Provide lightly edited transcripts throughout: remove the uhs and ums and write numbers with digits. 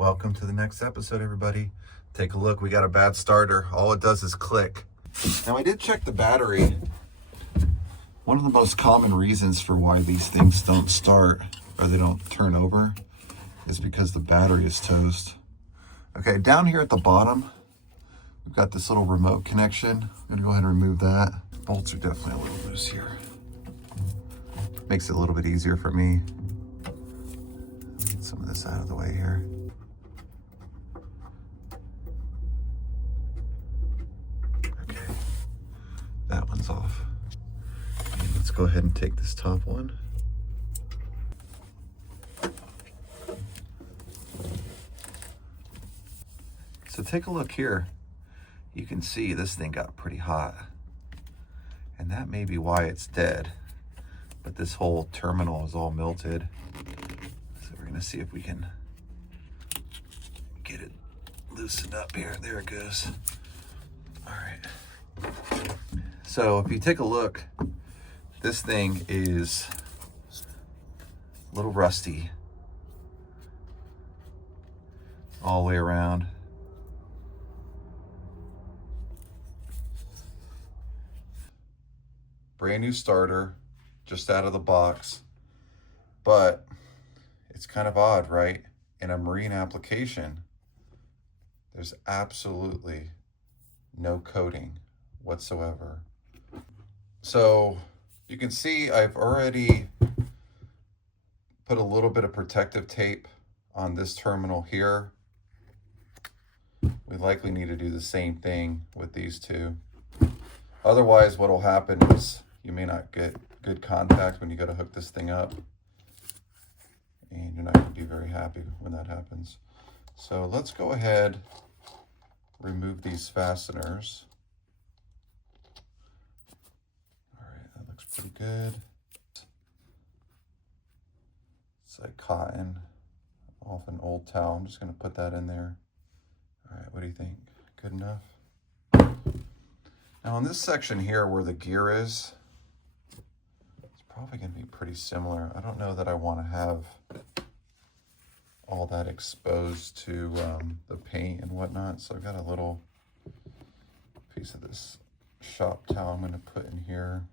Welcome to the next episode, everybody. Take a look. We got a bad starter. All it does is click. Now, I did check the battery. One of the most common reasons for why these things don't start or they don't turn over is because the battery is toast. Okay, down here at the bottom, we've got this little remote connection. I'm gonna go ahead and remove that. Bolts are definitely a little loose here. Makes it a little bit easier for me. Get some of this out of the way here. Okay, that one's off. And let's go ahead and take this top one. So take a look here. You can see this thing got pretty hot. And that may be why it's dead. But this whole terminal is all melted. So we're gonna see if we can get it loosened up here. There it goes. All right. So if you take a look, this thing is a little rusty all the way around. Brand new starter, just out of the box, but it's kind of odd, right? In a marine application, there's absolutely no coating whatsoever. So you can see I've already put a little bit of protective tape on this terminal here. We likely need to do the same thing with these two. Otherwise, what will happen is you may not get good contact when you go to hook this thing up, and you're not going to be very happy when that happens. So let's go ahead, remove these fasteners. All right, that looks pretty good. It's like cotton off an old towel. I'm just going to put that in there. All right, what do you think? Good enough? Now on this section here where the gear is, it's probably going to be pretty similar. I don't know that I want to have all that exposed to the paint and whatnot. So I've got a little piece of this shop towel I'm going to put in here.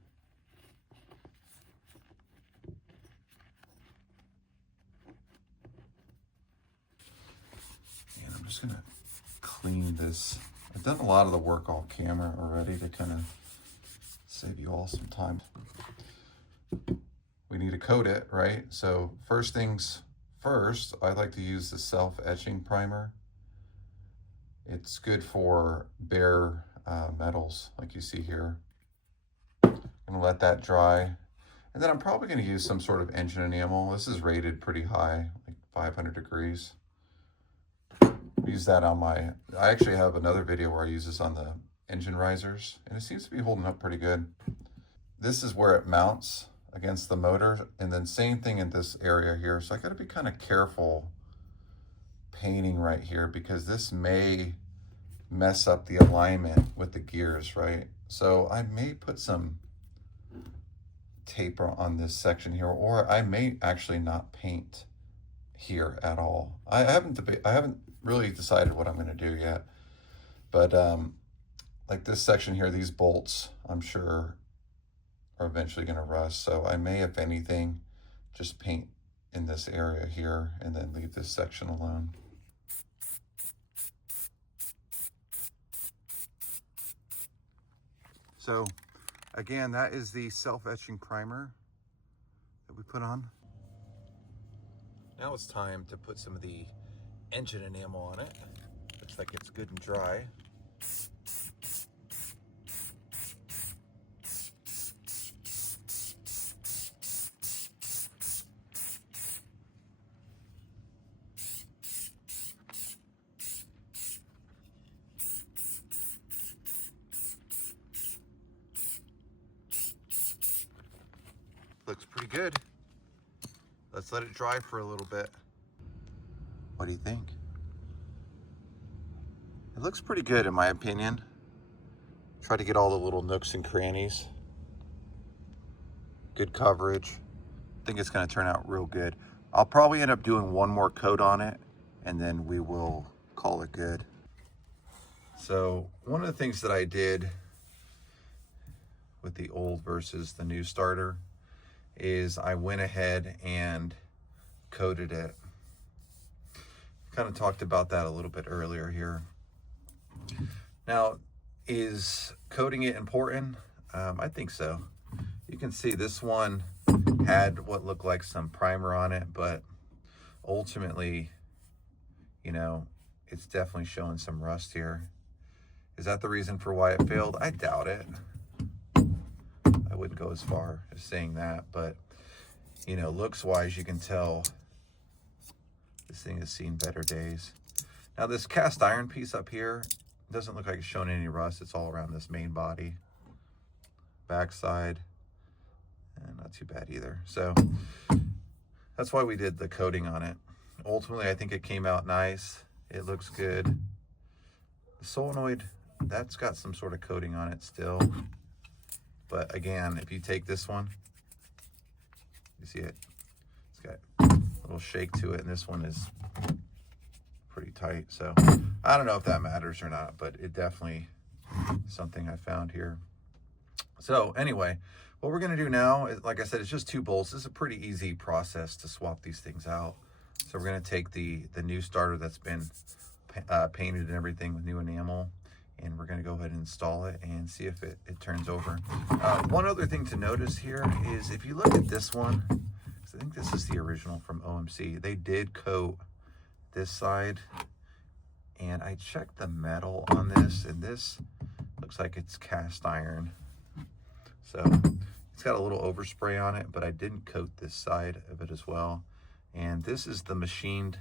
And I'm just going to clean this. I've done a lot of the work off camera already to kind of save you all some time. We need to coat it, right? So first things first, I like to use the self-etching primer. It's good for bare metals like you see here. I'm gonna let that dry. And then I'm probably gonna use some sort of engine enamel. This is rated pretty high, like 500 degrees. Use that on my, I actually have another video where I use this on the engine risers, and it seems to be holding up pretty good. This is where it mounts against the motor, and then same thing in this area here. So I gotta be kind of careful painting right here because this may mess up the alignment with the gears, right? So I may put some tape on this section here, or I may actually not paint here at all. I haven't really decided what I'm going to do yet, but like this section here, these bolts I'm sure are eventually going to rust, so I may, if anything, just paint in this area here and then leave this section alone. So again, that is the self-etching primer that we put on. Now it's time to put some of the engine enamel on it. Looks like it's good and dry. Looks pretty good. Let's let it dry for a little bit. What do you think? It looks pretty good in my opinion. Try to get all the little nooks and crannies. Good coverage. I think it's gonna turn out real good. I'll probably end up doing one more coat on it and then we will call it good. So one of the things that I did with the old versus the new starter is I went ahead and coated it. Kind of talked about that a little bit earlier here. Now, is coating it important? I think so. You can see this one had what looked like some primer on it, but ultimately, you know, it's definitely showing some rust here. Is that the reason for why it failed? I doubt it. I wouldn't go as far as saying that, but you know, looks wise, you can tell this thing has seen better days. Now this cast iron piece up here doesn't look like it's showing any rust. It's all around this main body, backside, and not too bad either. So that's why we did the coating on it. Ultimately, I think it came out nice. It looks good. The solenoid, that's got some sort of coating on it still. But again, if you take this one, you see it, it's got a little shake to it, and this one is pretty tight. So I don't know if that matters or not, but it definitely is something I found here. So anyway, what we're gonna do now is, like I said, it's just 2 bolts. This is a pretty easy process to swap these things out. So we're gonna take the new starter that's been painted and everything with new enamel, and we're gonna go ahead and install it and see if it turns over. One other thing to notice here is if you look at this one, I think this is the original from OMC, they did coat this side, and I checked the metal on this, and this looks like it's cast iron. So it's got a little overspray on it, but I didn't coat this side of it as well. And this is the machined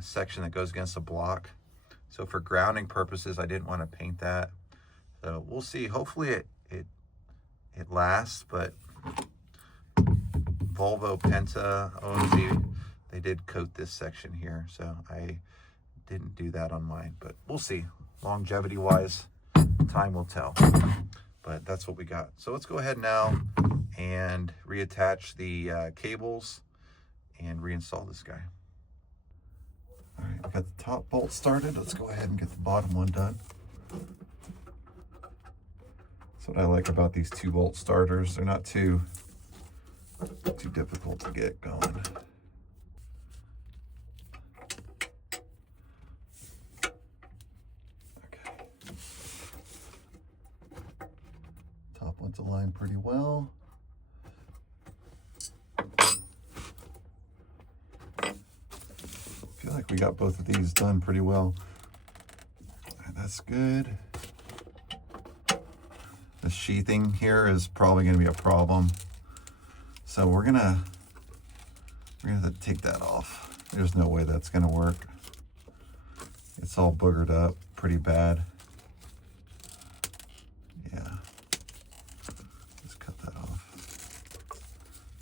section that goes against the block. So for grounding purposes, I didn't want to paint that. So we'll see. Hopefully it lasts, but Volvo, Penta, OMC, they did coat this section here. So I didn't do that on mine, but we'll see. Longevity wise, time will tell. But that's what we got. So let's go ahead now and reattach the cables and reinstall this guy. All right, we got the top bolt started. Let's go ahead and get the bottom one done. That's what I like about these 2 bolt starters. They're not too difficult to get going. Okay. Top one's aligned pretty well. I feel like we got both of these done pretty well. Right, that's good. The sheathing here is probably going to be a problem, so we're gonna have to take that off. There's no way that's going to work. It's all boogered up pretty bad. Yeah, just cut that off,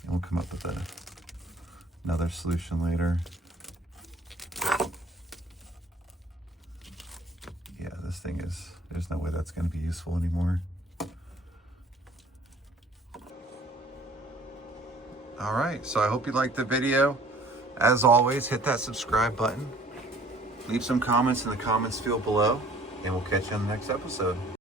and we'll come up with another solution later. Yeah, this thing is, there's no way that's going to be useful anymore. All right, so I hope you liked the video. As always, hit that subscribe button. Leave some comments in the comments field below, and we'll catch you on the next episode.